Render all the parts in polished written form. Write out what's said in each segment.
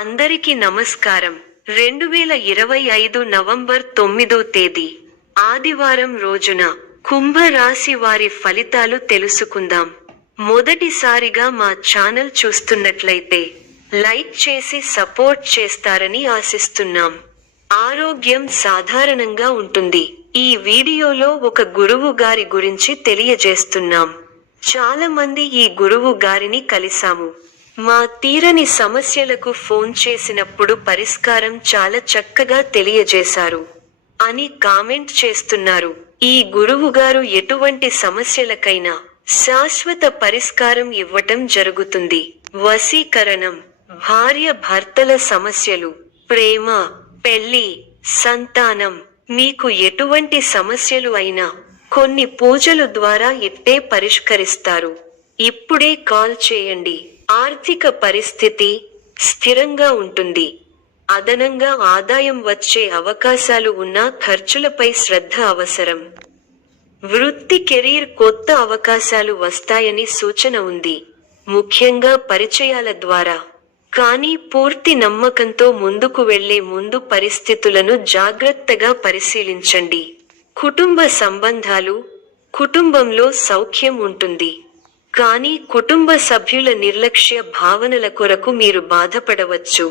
అందరికీ నమస్కారం. 2025 నవంబర్ 9వ తేదీ ఆదివారం రోజున కుంభ రాశి వారి ఫలితాలు తెలుసుకుందాం. మొదటిసారిగా మా ఛానల్ చూస్తున్నట్లయితే లైక్ చేసి సపోర్ట్ చేస్తారని ఆశిస్తున్నాం. ఆరోగ్యం సాధారణంగా ఉంటుంది. ఈ వీడియోలో ఒక గురువు గారి గురించి తెలియజేస్తున్నాం. చాలా మంది ఈ గురువు గారిని కలిసాము. మా తీరని సమస్యలకు ఫోన్ చేసినప్పుడు పరిష్కారం చాలా చక్కగా తెలియజేశారు అని కామెంట్ చేస్తున్నారు. ఈ గురువుగారు ఎటువంటి సమస్యలకైనా శాశ్వత పరిష్కారం ఇవ్వటం జరుగుతుంది. వశీకరణం, భార్య భర్తల సమస్యలు, ప్రేమ, పెళ్లి, సంతానం, మీకు ఎటువంటి సమస్యలు అయినా కొన్ని పూజలు ద్వారా ఇట్టే పరిష్కరిస్తారు. ఇప్పుడే కాల్ చేయండి. ఆర్థిక పరిస్థితి స్థిరంగా ఉంటుంది. అదనంగా ఆదాయం వచ్చే అవకాశాలు ఉన్నా ఖర్చులపై శ్రద్ధ అవసరం. వృత్తి కెరీర్ కొత్త అవకాశాలు వస్తాయని సూచన ఉంది, ముఖ్యంగా పరిచయాల ద్వారా. కానీ పూర్తి నమ్మకంతో ముందుకు వెళ్లే ముందు పరిస్థితులను జాగ్రత్తగా పరిశీలించండి. కుటుంబ సంబంధాలు, కుటుంబంలో సౌఖ్యం ఉంటుంది. కానీ కుటుంబ సభ్యుల నిర్లక్ష్య భావనల కొరకు మీరు బాధపడవచ్చు.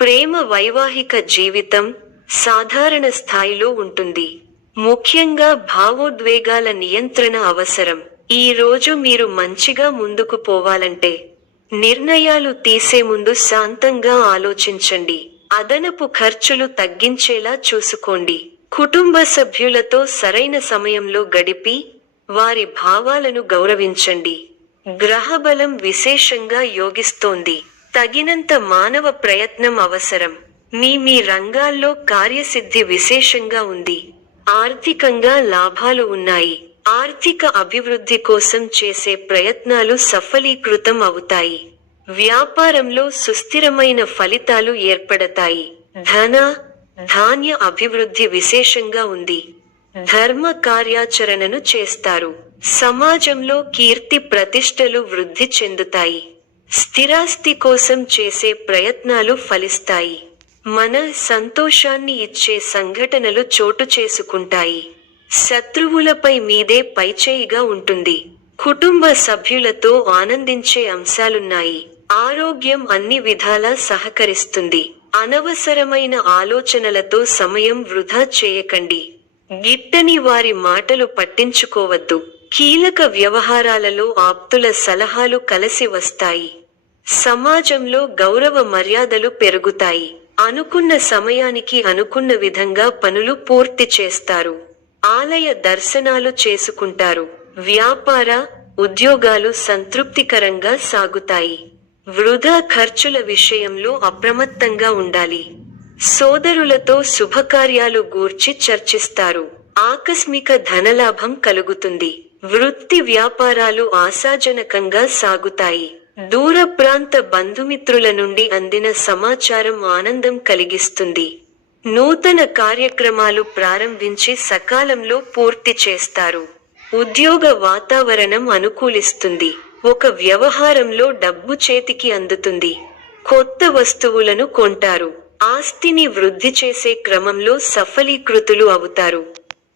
ప్రేమ, వైవాహిక జీవితం సాధారణ స్థాయిలో ఉంటుంది. ముఖ్యంగా భావోద్వేగాల నియంత్రణ అవసరం. ఈ రోజు మీరు మంచిగా ముందుకు పోవాలంటే నిర్ణయాలు తీసే ముందు శాంతంగా ఆలోచించండి. అదనపు ఖర్చులు తగ్గించేలా చూసుకోండి. కుటుంబ సభ్యులతో సరైన సమయంలో గడిపి వారి భావాలను గౌరవించండి. గ్రహబలం విశేషంగా యోగిస్తోంది. తగినంత మానవ ప్రయత్నం అవసరం. మీ రంగాల్లో కార్యసిద్ధి విశేషంగా ఉంది. ఆర్థికంగా లాభాలు ఉన్నాయి. ఆర్థిక అభివృద్ధి కోసం చేసే ప్రయత్నాలు సఫలీకృతం అవుతాయి. వ్యాపారంలో సుస్థిరమైన ఫలితాలు ఏర్పడతాయి. ధాన్య అభివృద్ధి విశేషంగా ఉంది. ధర్మ కార్యాచరణను చేస్తారు. సమాజంలో కీర్తి ప్రతిష్టలు వృద్ధి చెందుతాయి. స్థిరాస్తి కోసం చేసే ప్రయత్నాలు ఫలిస్తాయి. మన సంతోషాన్ని ఇచ్చే సంఘటనలు చోటు చేసుకుంటాయి. శత్రువులపై మీదే పైచేయిగా ఉంటుంది. కుటుంబ సభ్యులతో ఆనందించే అంశాలున్నాయి. ఆరోగ్యం అన్ని విధాలా సహకరిస్తుంది. అనవసరమైన ఆలోచనలతో సమయం వృధా చేయకండి. గిట్టని వారి మాటలు పట్టించుకోవద్దు. కీలక వ్యవహారాలలో ఆప్తుల సలహాలు కలిసి వస్తాయి. సమాజంలో గౌరవ మర్యాదలు పెరుగుతాయి. అనుకున్న సమయానికి అనుకున్న విధంగా పనులు పూర్తి చేస్తారు. ఆలయ దర్శనాలు చేసుకుంటారు. వ్యాపార, ఉద్యోగాలు సంతృప్తికరంగా సాగుతాయి. వృధా ఖర్చుల విషయంలో అప్రమత్తంగా ఉండాలి. సోదరులతో శుభకార్యాలు గూర్చి చర్చిస్తారు. ఆకస్మిక ధనలాభం కలుగుతుంది. వృత్తి వ్యాపారాలు ఆశాజనకంగా సాగుతాయి. దూర ప్రాంత బంధుమిత్రుల నుండి అందిన సమాచారం ఆనందం కలిగిస్తుంది. నూతన కార్యక్రమాలు ప్రారంభించి సకాలంలో పూర్తి చేస్తారు. ఉద్యోగ వాతావరణం అనుకూలిస్తుంది. ఒక వ్యవహారంలో డబ్బు చేతికి అందుతుంది. కొత్త వస్తువులను కొంటారు. ఆస్తిని వృద్ధి చేసే క్రమంలో సఫలీకృతులు అవుతారు.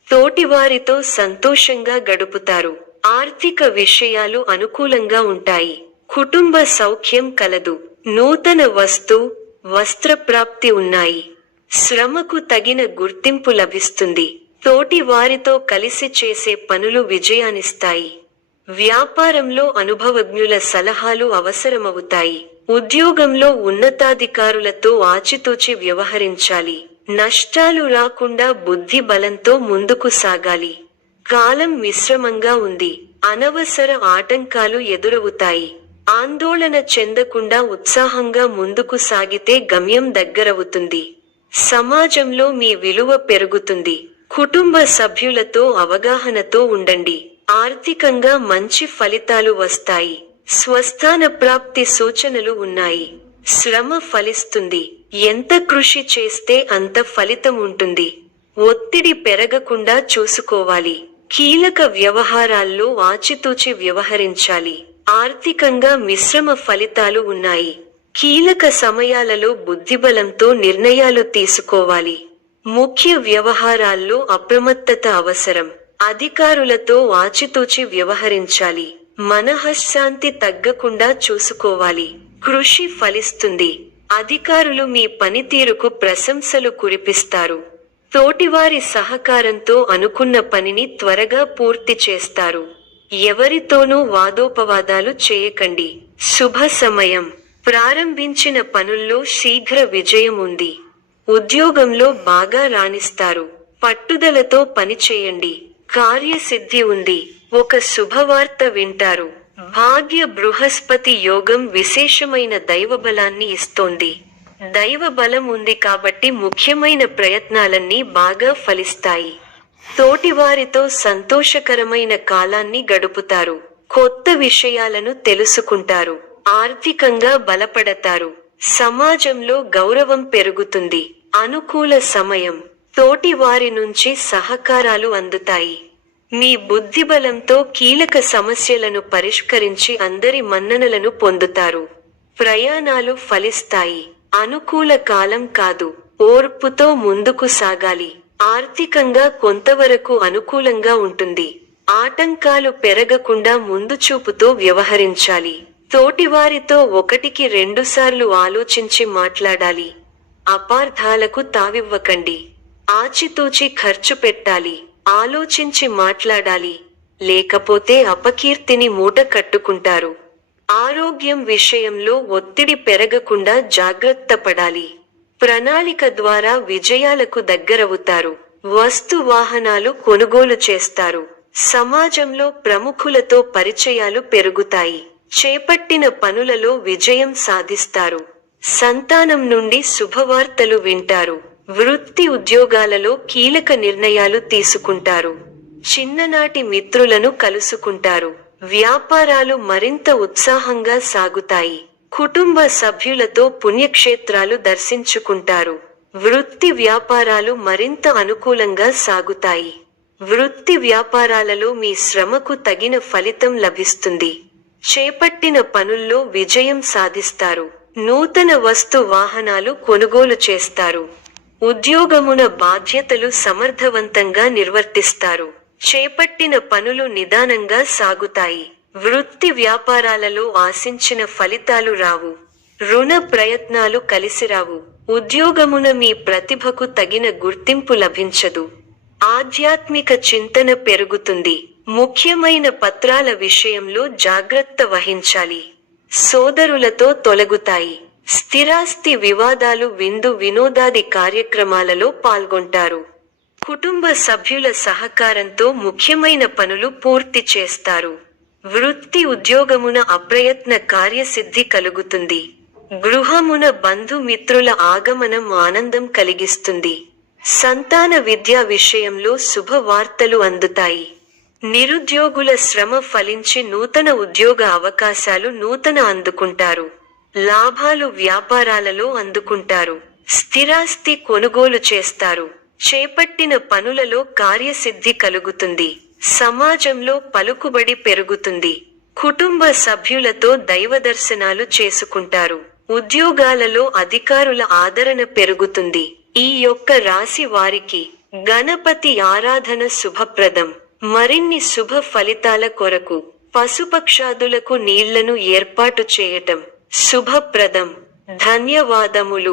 తోటివారితో సంతోషంగా గడుపుతారు. ఆర్థిక విషయాలు అనుకూలంగా ఉంటాయి. కుటుంబ సౌఖ్యం కలదు. నూతన వస్త్ర ప్రాప్తి ఉన్నాయి. శ్రమకు తగిన గుర్తింపు లభిస్తుంది. తోటి వారితో కలిసి చేసే పనులు విజయాన్నిస్తాయి. వ్యాపారంలో అనుభవజ్ఞుల సలహాలు అవసరమవుతాయి. ఉద్యోగంలో ఉన్నతాధికారులతో ఆచితూచి వ్యవహరించాలి. నష్టాలు రాకుండా బుద్ధి బలంతో ముందుకు సాగాలి. కాలం మిశ్రమంగా ఉంది. అనవసర ఆటంకాలు ఎదురవుతాయి. ఆందోళన చెందకుండా ఉత్సాహంగా ముందుకు సాగితే గమ్యం దగ్గరవుతుంది. సమాజంలో మీ విలువ పెరుగుతుంది. కుటుంబ సభ్యులతో అవగాహనతో ఉండండి. ఆర్థికంగా మంచి ఫలితాలు వస్తాయి. స్వస్థాన ప్రాప్తి సూచనలు ఉన్నాయి. శ్రమ ఫలిస్తుంది. ఎంత కృషి చేస్తే అంత ఫలితం ఉంటుంది. ఒత్తిడి పెరగకుండా చూసుకోవాలి. కీలక వ్యవహారాల్లో ఆచితూచి వ్యవహరించాలి. ఆర్థికంగా మిశ్రమ ఫలితాలు ఉన్నాయి. కీలక సమయాలలో బుద్ధిబలంతో నిర్ణయాలు తీసుకోవాలి. ముఖ్య వ్యవహారాల్లో అప్రమత్తత అవసరం. అధికారులతో ఆచితూచి వ్యవహరించాలి. మనఃశాంతి తగ్గకుండా చూసుకోవాలి. కృషి ఫలిస్తుంది. అధికారులు మీ పనితీరుకు ప్రశంసలు కురిపిస్తారు. తోటివారి సహకారంతో అనుకున్న పనిని త్వరగా పూర్తి చేస్తారు. ఎవరితోనూ వాదోపవాదాలు చేయకండి. శుభ సమయం. ప్రారంభించిన పనుల్లో శీఘ్ర విజయం ఉంది. ఉద్యోగంలో బాగా రాణిస్తారు. పట్టుదలతో పనిచేయండి. కార్యసిద్ధి ఉంది. ఒక శుభవార్త వింటారు. భాగ్య బృహస్పతి యోగం విశేషమైన దైవబలాన్ని ఇస్తోంది. దైవ బలం ఉంది కాబట్టి ముఖ్యమైన ప్రయత్నాలన్నీ బాగా ఫలిస్తాయి. తోటివారితో సంతోషకరమైన కాలాన్ని గడుపుతారు. కొత్త విషయాలను తెలుసుకుంటారు. ఆర్థికంగా బలపడతారు. సమాజంలో గౌరవం పెరుగుతుంది. అనుకూల సమయం. తోటి వారి నుంచి సహకారాలు అందుతాయి. మీ బుద్ధిబలంతో కీలక సమస్యలను పరిష్కరించి అందరి మన్ననలను పొందుతారు. ప్రయాణాలు ఫలిస్తాయి. అనుకూల కాలం కాదు. ఓర్పుతో ముందుకు సాగాలి. ఆర్థికంగా కొంతవరకు అనుకూలంగా ఉంటుంది. ఆటంకాలు పెరగకుండా ముందుచూపుతో వ్యవహరించాలి. తోటివారితో 1-2 ఆలోచించి మాట్లాడాలి. అపార్థాలకు తావివ్వకండి. ఆచితూచి ఖర్చు పెట్టాలి. ఆలోచించి మాట్లాడాలి. లేకపోతే అపకీర్తిని మూట కట్టుకుంటారు. ఆరోగ్యం విషయంలో ఒత్తిడి పెరగకుండా జాగ్రత్త పడాలి. ప్రణాళిక ద్వారా విజయాలకు దగ్గరవుతారు. వస్తు వాహనాలు కొనుగోలు చేస్తారు. సమాజంలో ప్రముఖులతో పరిచయాలు పెరుగుతాయి. చేపట్టిన పనులలో విజయం సాధిస్తారు. సంతానం నుండి శుభవార్తలు వింటారు. వృత్తి ఉద్యోగాలలో కీలక నిర్ణయాలు తీసుకుంటారు. చిన్ననాటి మిత్రులను కలుసుకుంటారు. వ్యాపారాలు మరింత ఉత్సాహంగా సాగుతాయి. కుటుంబ సభ్యులతో పుణ్యక్షేత్రాలు దర్శించుకుంటారు. వృత్తి వ్యాపారాలు మరింత అనుకూలంగా సాగుతాయి. వృత్తి వ్యాపారాలలో మీ శ్రమకు తగిన ఫలితం లభిస్తుంది. చేపట్టిన పనుల్లో విజయం సాధిస్తారు. నూతన వస్తు వాహనాలు కొనుగోలు చేస్తారు. ఉద్యోగమున బాధ్యతలు సమర్థవంతంగా నిర్వర్తిస్తారు. చేపట్టిన పనులు నిదానంగా సాగుతాయి. వృత్తి వ్యాపారాలలో ఆశించిన ఫలితాలు రావు. రుణ ప్రయత్నాలు కలిసిరావు. ఉద్యోగమున మీ ప్రతిభకు తగిన గుర్తింపు లభించదు. ఆధ్యాత్మిక చింతన పెరుగుతుంది. ముఖ్యమైన పత్రాల విషయంలో జాగ్రత్త వహించాలి. సోదరులతో తొలగుతాయి. స్థిరాస్తి వివాదాలు విందు వినోదాది కార్యక్రమాలలో పాల్గొంటారు. కుటుంబ సభ్యుల సహకారంతో ముఖ్యమైన పనులు పూర్తి చేస్తారు. వృత్తి ఉద్యోగమున అప్రయత్న కార్యసిద్ధి కలుగుతుంది. గృహమున బంధుమిత్రుల ఆగమనం ఆనందం కలిగిస్తుంది. సంతాన విద్యా విషయంలో శుభవార్తలు అందుతాయి. నిరుద్యోగుల శ్రమ ఫలించి నూతన ఉద్యోగ అవకాశాలు అందుకుంటారు. లాభాలు వ్యాపారాలలో అందుకుంటారు. స్థిరాస్తి కొనుగోలు చేస్తారు. చేపట్టిన పనులలో కార్యసిద్ధి కలుగుతుంది. సమాజంలో పలుకుబడి పెరుగుతుంది. కుటుంబ సభ్యులతో దైవదర్శనాలు చేసుకుంటారు. ఉద్యోగాలలో అధికారుల ఆదరణ పెరుగుతుంది. ఈ యొక్క రాశి వారికి గణపతి ఆరాధన శుభప్రదం. మరిన్ని శుభ ఫలితాల కొరకు పశుపక్షాదులకు నీళ్లను ఏర్పాటు చేయటం శుభప్రదం. ధన్యవాదములు.